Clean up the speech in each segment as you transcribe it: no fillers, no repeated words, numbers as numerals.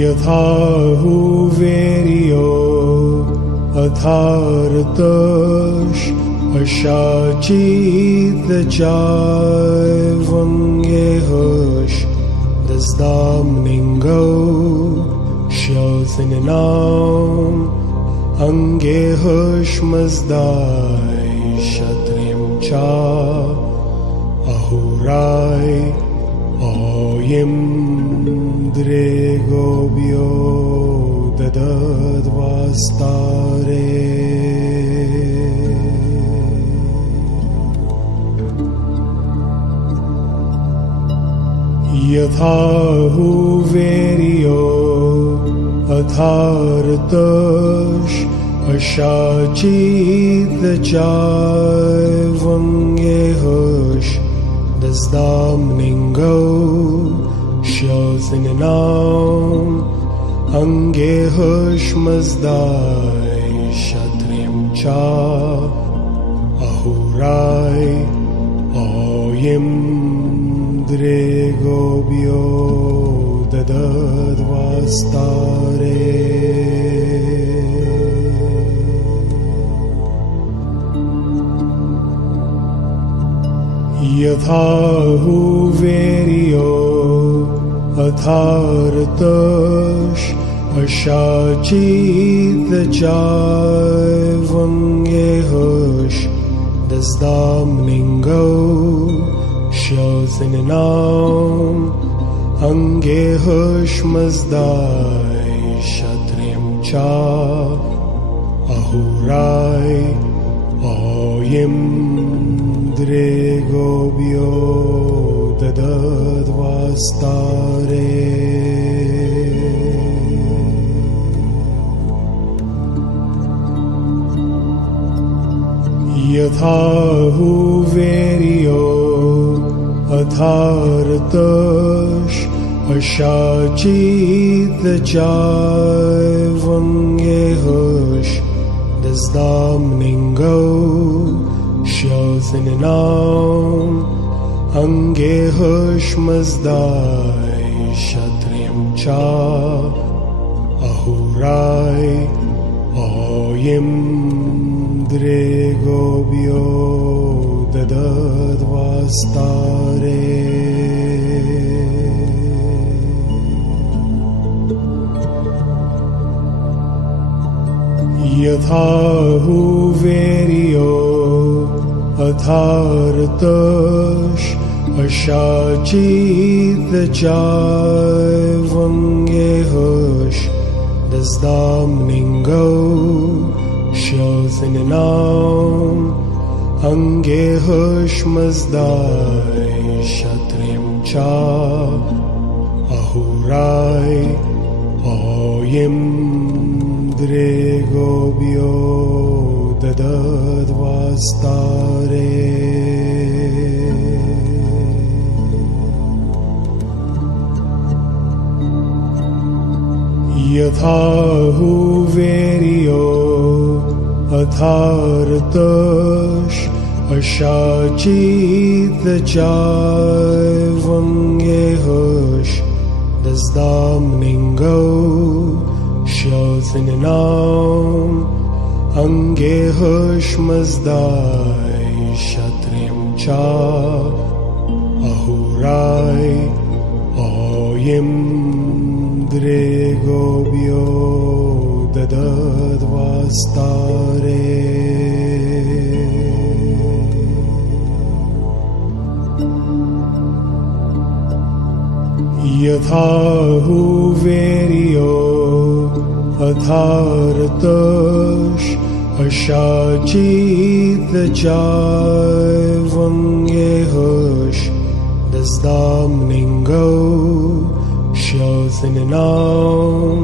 यथाहुवेर्यो अथार्तश अशाचिदचावंगेहश दस्दामनिंगो शोथननाम अंगेहशमzdai शत्रिमचा अहुराय ओयम द्रेगोभ्यो ददद्वास्तारे यथाहुवेर्यो अथार्तश अशाचिदचावंगेहश दस्दामनिंगो शोथननाम अंगेहशमzdai शत्रिमचा अहुराय ओयम द्रेगोभ्यो ददद्वास्तारे यथाहुवेर्यो अथार्तश अशाचिदचावंगेहश दस्दामनिंगो शोथननाम अंगेहशमzdai शत्रिमचा अहुराय ओयम द्रेगोभ्यो ददद्वास्तारे यथाहुवेर्यो अथार्तश अशाचिदचावंगेहश दस्दामनिंगो शोथननाम अंगेहशमzdai शत्रिमचा अहुराय ओयम द्रेगोभ्यो ददद्वास्तारे यथाहुवेर्यो अथार्तश अशाचिदचावंगेहश दस्दामनिंगो शोथननाम अंगेहशमzdai शत्रिमचा अहुराय ओयम द्रेगोभ्यो ददद्वास्तारे यथाहुवेर्यो अथार्तश अशाचिदचावंगेहश दस्दामनिंगो शोथननाम अंगेहशमzdai शत्रिमचा अहुराय ओयम द्रेगोभ्यो ददद्वास्तारे यथाहुवेर्यो अथार्तश अशाचिदचावंगेहश दस्दामनिंगो शोथननाम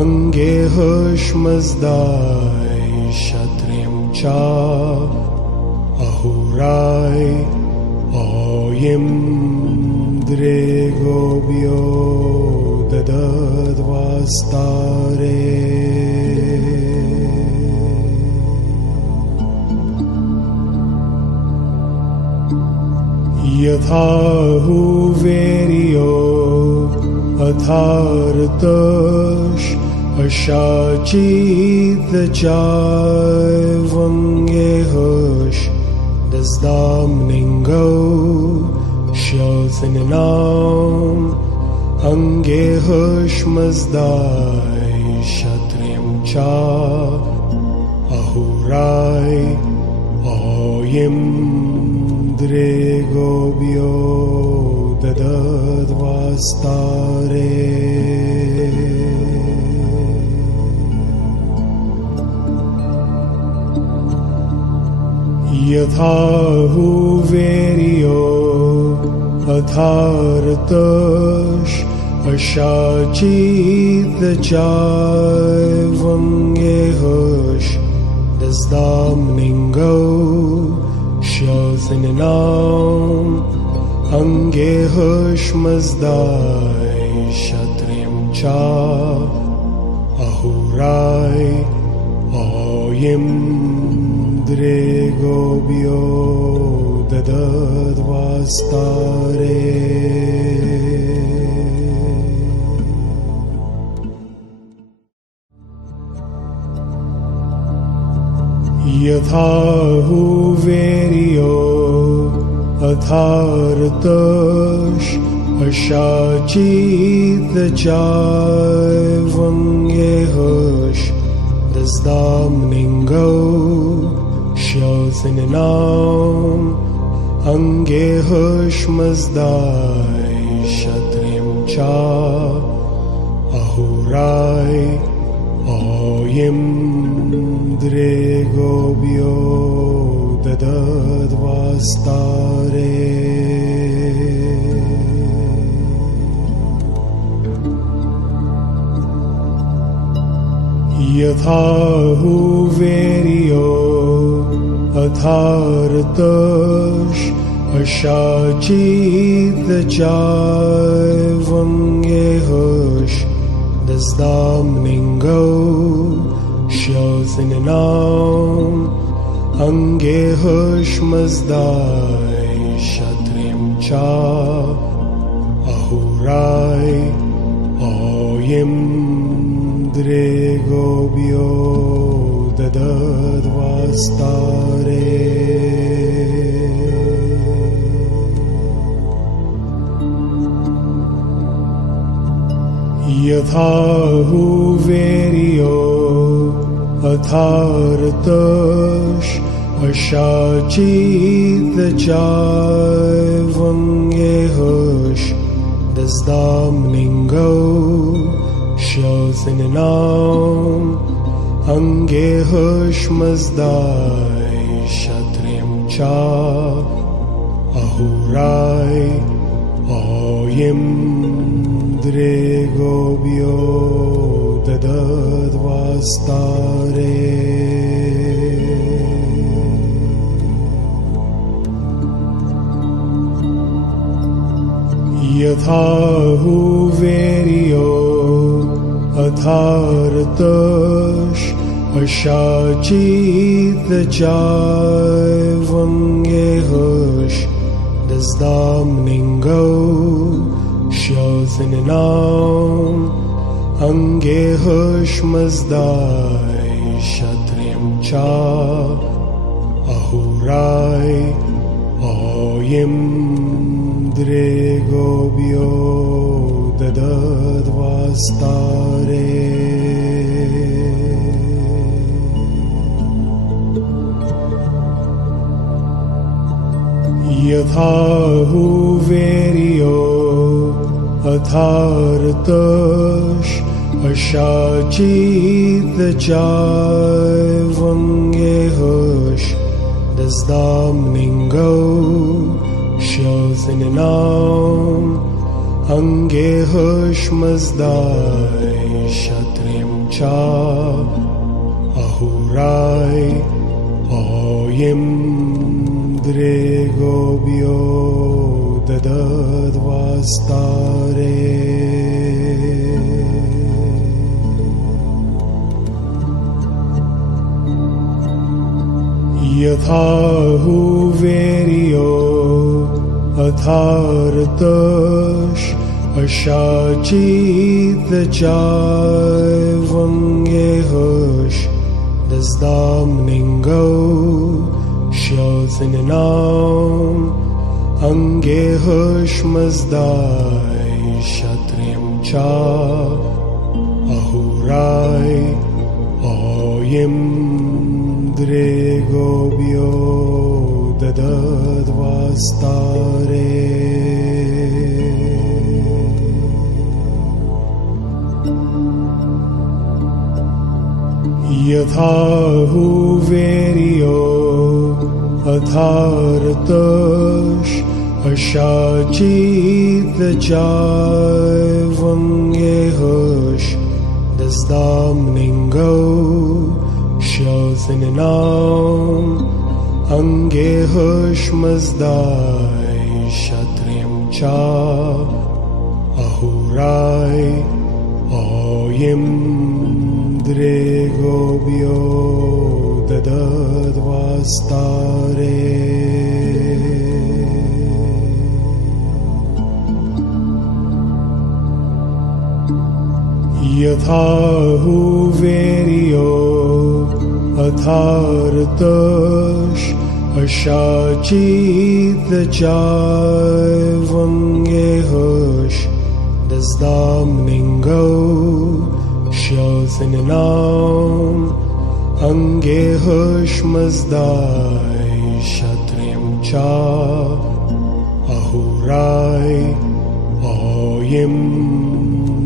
अंगेहशमzdai शत्रिमचा अहुराय ओयम द्रेगोभ्यो ददद्वास्तारे यथाहुवेर्यो अथार्तश अशाचितचायवंगेहश दस्दामनिंगौ श्योसननाम अंगेहश्मजदाय क्षत्रियं चा अहुराय ओयं द्रेगोभ्यो ददद्वास्तारे यथा हुवेरियो अथार्तश अशाचितचायवंगेहश दस्दामनिंगौ श्योसननाम अंगेहश्मजदाय क्षत्रियं चा अहुराय ओयं द्रेगोभ्यो ददद्वास्तारे यथा हुवेरियो अथार्तश अशाचितचायवंगेहश दस्दामनिंगौ श्योसननाम अंगेहश्मजदाय क्षत्रियं चा अहुराय ओयं द्रेगोभ्यो ददद्वास्तारे यथा हुवेरियो अथार्तश अशाचितचायवंगेहश दस्दामनिंगौ श्योसननाम अंगेहश्मजदाय क्षत्रियं चा अहुराय ओयं द्रेगोभ्यो ददद्वास्तारे यथा हुवेरियो अथार्तश अशाचितचायवंगेहश दस्दामनिंगौ श्योसननाम अंगेहश्मजदाय क्षत्रियं चा अहुराय ओयं द्रेगोभ्यो ददद्वास्तारे यथा हुवेरियो अथार्तश अशाचितचायवंगेहश दस्दामनिंगौ श्योसननाम अंगेहश्मजदाय क्षत्रियं चा अहुराय ओयं द्रेगोभ्यो ददद्वास्तारे यथा हुवेरियो अथार्तश अशाचितचायवंगेहश दस्दामनिंगौ श्योसननाम अंगेहश्मजदाय क्षत्रियं चा अहुराय ओयं द्रेगोभ्यो ददद्वास्तारे यथा हुवेरियो अथार्तश Ashachitachayvangehush Dasdamningo Shyozinam Angehush Mazdai Shatrim Cha Ahurai Oyim Dregobyo Dadadvastare Yathahu Veryo Athartash Ashachitachayvangehush Dasdamningo Shyozinam Angehush Mazdai Shatrim Cha Ahurai Oyim Dregobyo Dadadvastare Yathahu Veryo Athartash Ashachitachayvangehush Dasdamningo Shyozinam Angehush Mazdai Shatrim Cha Ahurai Oyim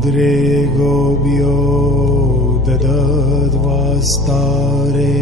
Dregobyo Dadadvastare